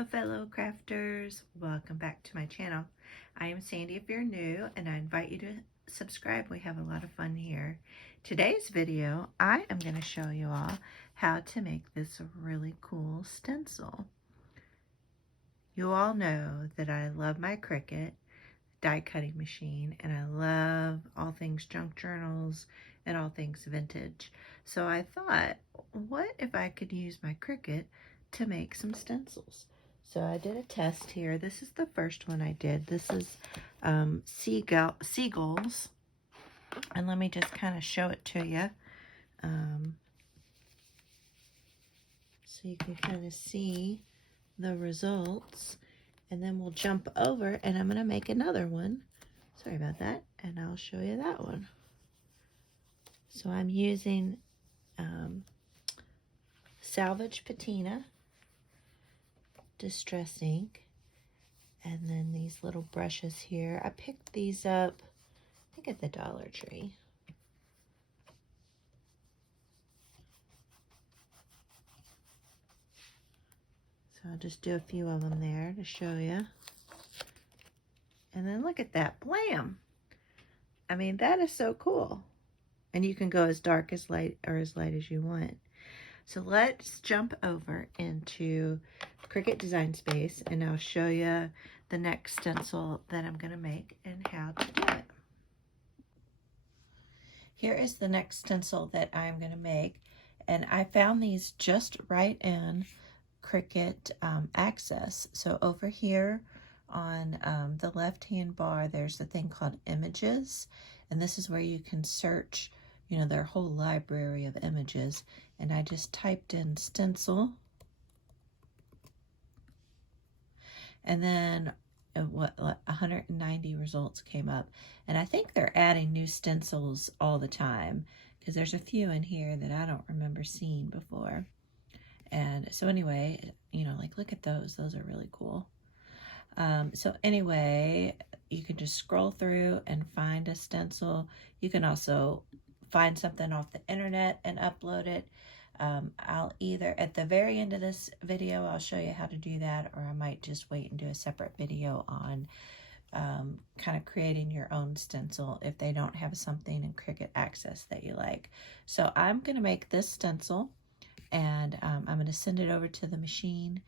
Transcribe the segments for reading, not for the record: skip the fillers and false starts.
Hello fellow crafters, welcome back to my channel. I am Sandy if you're new, and I invite you to subscribe. We have a lot of fun here. Today's video, I am going to show you all how to make this really cool stencil. You all know that I love my Cricut die cutting machine, and I love all things junk journals and all things vintage. So I thought, what if I could use my Cricut to make some stencils? So I did a test here. This is the first one I did. This is seagulls. And let me just kind of show it to you. So you can kind of see the results. And then we'll jump over and I'm going to make another one. Sorry about that. And I'll show you that one. So I'm using salvage patina, distress ink, and then these little brushes here. I picked these up, I think at the Dollar Tree. So I'll just do a few of them there to show you. And then look at that, blam! I mean, that is so cool. And you can go as dark as light or as light as you want. So let's jump over into Cricut Design Space and I'll show you the next stencil that I'm going to make and how to do it. Here is the next stencil that I'm going to make, and I found these just right in Cricut Access. So over here on the left-hand bar, there's the thing called Images, and this is where you can search, you know, their whole library of images. And I just typed in stencil, and then 190 results came up. And I think they're adding new stencils all the time, because there's a few in here that I don't remember seeing before. And so anyway, you know, like look at those are really cool. So anyway, you can just scroll through and find a stencil. You can also find something off the internet and upload it. I'll either, at the very end of this video, I'll show you how to do that, or I might just wait and do a separate video on kind of creating your own stencil if they don't have something in Cricut Access that you like. So I'm going to make this stencil, and I'm going to send it over to the machine,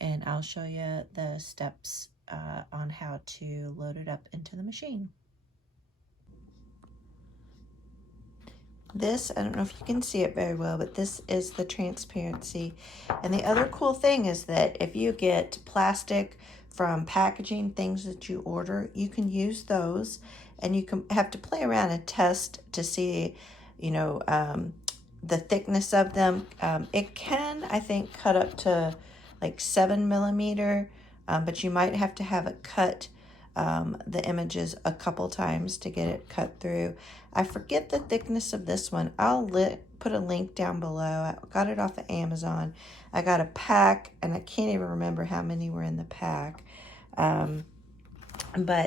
and I'll show you the steps on how to load it up into the machine. This, I don't know if you can see it very well, but this is the transparency. And the other cool thing is that if you get plastic from packaging things that you order, you can use those, and you can have to play around and test to see, you know, the thickness of them. It can, I think, cut up to like 7 millimeter, but you might have to have it cut the images a couple times to get it cut through. I forget the thickness of this one. I'll put a link down below. I got it off of Amazon. I got a pack, and I can't even remember how many were in the pack. You know,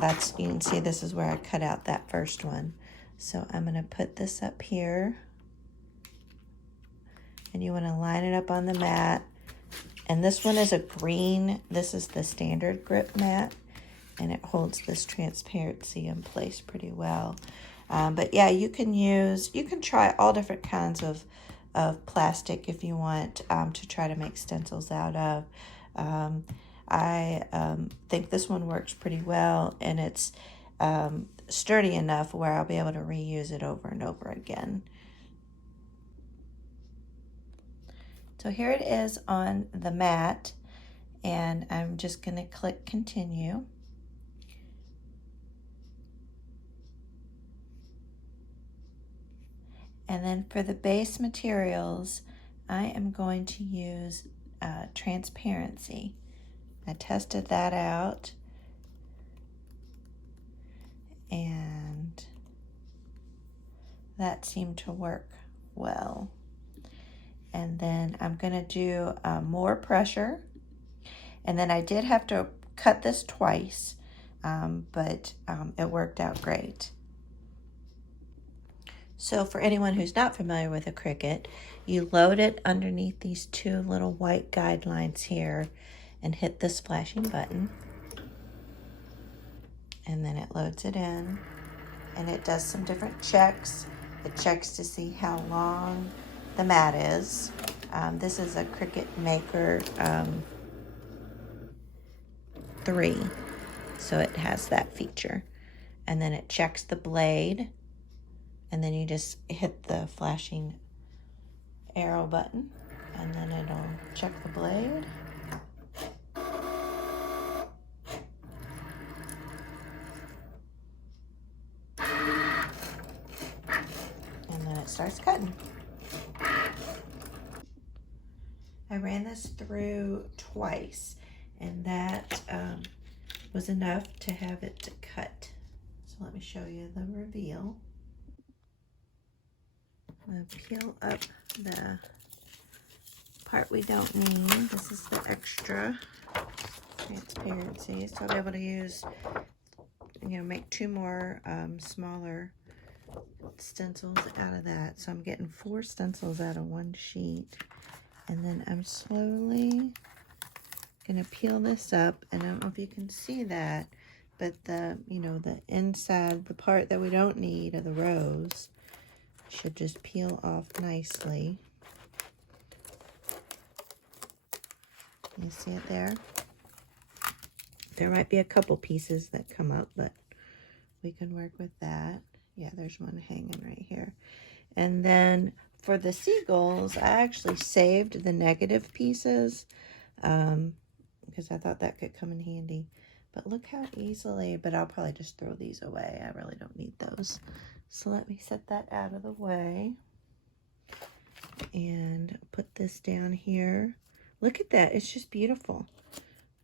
that's, you can see this is where I cut out that first one. So I'm going to put this up here, and you want to line it up on the mat. And this one is a green. This is the standard grip mat, and it holds this transparency in place pretty well. But yeah, you can try all different kinds of plastic if you want to try to make stencils out of. I think this one works pretty well, and it's sturdy enough where I'll be able to reuse it over and over again. So here it is on the mat, and I'm just going to click continue. And then for the base materials, I am going to use transparency. I tested that out, and that seemed to work well. And then I'm going to do more pressure. And then I did have to cut this twice, but it worked out great. So for anyone who's not familiar with a Cricut, you load it underneath these two little white guidelines here and hit this flashing button. And then it loads it in and it does some different checks. It checks to see how long the mat is. This is a Cricut Maker 3, so it has that feature. And then it checks the blade, and then you just hit the flashing arrow button, and then it'll check the blade. And then it starts cutting. I ran this through twice, and that was enough to have it to cut. So let me show you the reveal. I'm going to peel up the part we don't need. This is the extra transparency. So I'll be able to use, make 2 more smaller stencils out of that. So I'm getting 4 stencils out of 1 sheet. And then I'm slowly going to peel this up. And I don't know if you can see that, but the inside, the part that we don't need of the rose should just peel off nicely. You see it there? There might be a couple pieces that come up, but we can work with that. Yeah, there's one hanging right here. And then for the seagulls, I actually saved the negative pieces because I thought that could come in handy. But look how easily, but I'll probably just throw these away. I really don't need those. So let me set that out of the way and put this down here. Look at that. It's just beautiful.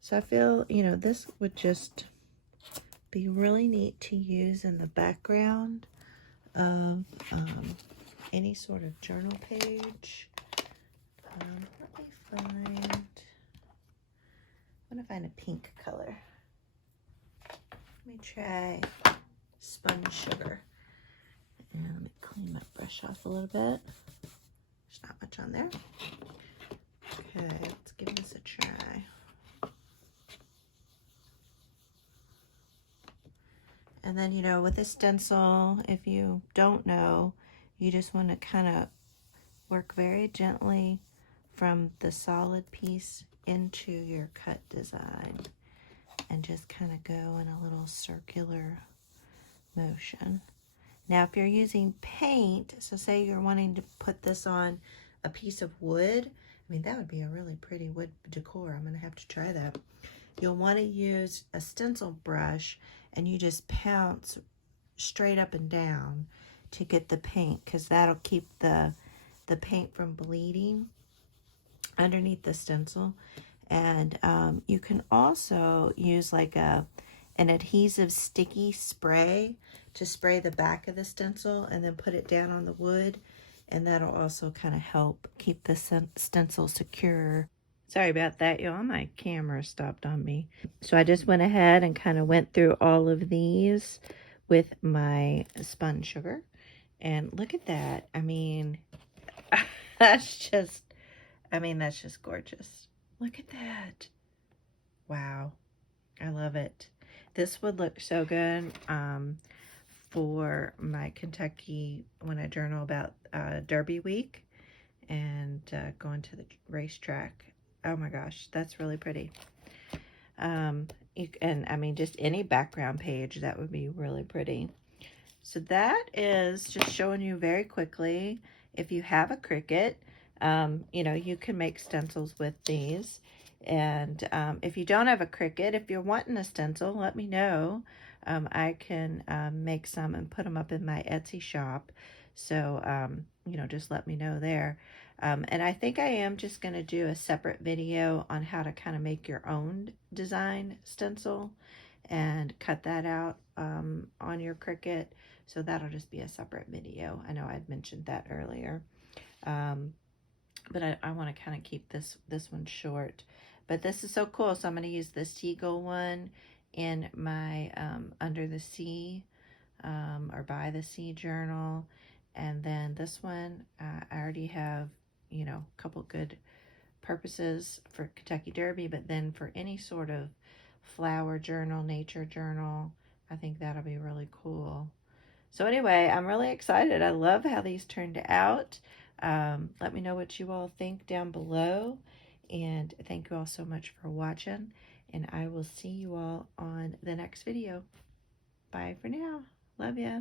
So I feel, this would just be really neat to use in the background of any sort of journal page. I want to find a pink color. Let me try sponge sugar. And let me clean my brush off a little bit. There's not much on there. Okay, let's give this a try. And then, with a stencil, if you don't know, you just want to kind of work very gently from the solid piece into your cut design and just kind of go in a little circular motion. Now, if you're using paint, so say you're wanting to put this on a piece of wood, that would be a really pretty wood decor. I'm going to have to try that. You'll want to use a stencil brush and you just pounce straight up and down to get the paint, because that'll keep the paint from bleeding underneath the stencil. And you can also use like an adhesive sticky spray to spray the back of the stencil and then put it down on the wood, and that'll also kind of help keep the stencil secure. Sorry about that, y'all. My camera stopped on me. So I just went ahead and kind of went through all of these with my spun sugar. And look at that. That's just gorgeous. Look at that. Wow. I love it. This would look so good for my Kentucky, when I journal about Derby week and going to the racetrack. Oh my gosh, that's really pretty. Just any background page, that would be really pretty. So that is just showing you very quickly, if you have a Cricut, you can make stencils with these. And if you don't have a Cricut, if you're wanting a stencil, let me know. I can make some and put them up in my Etsy shop. So, just let me know there. And I think I am just going to do a separate video on how to kind of make your own design stencil and cut that out on your Cricut. So that'll just be a separate video. I know I'd mentioned that earlier. But I want to kind of keep this one short. But this is so cool. So I'm going to use the seagull one in my Under the Sea or By the Sea journal. And then this one, I already have, you know, a couple good purposes for Kentucky Derby, but then for any sort of flower journal, nature journal, I think that'll be really cool. So anyway, I'm really excited. I love how these turned out. Let me know what you all think down below. And thank you all so much for watching. And I will see you all on the next video. Bye for now. Love ya.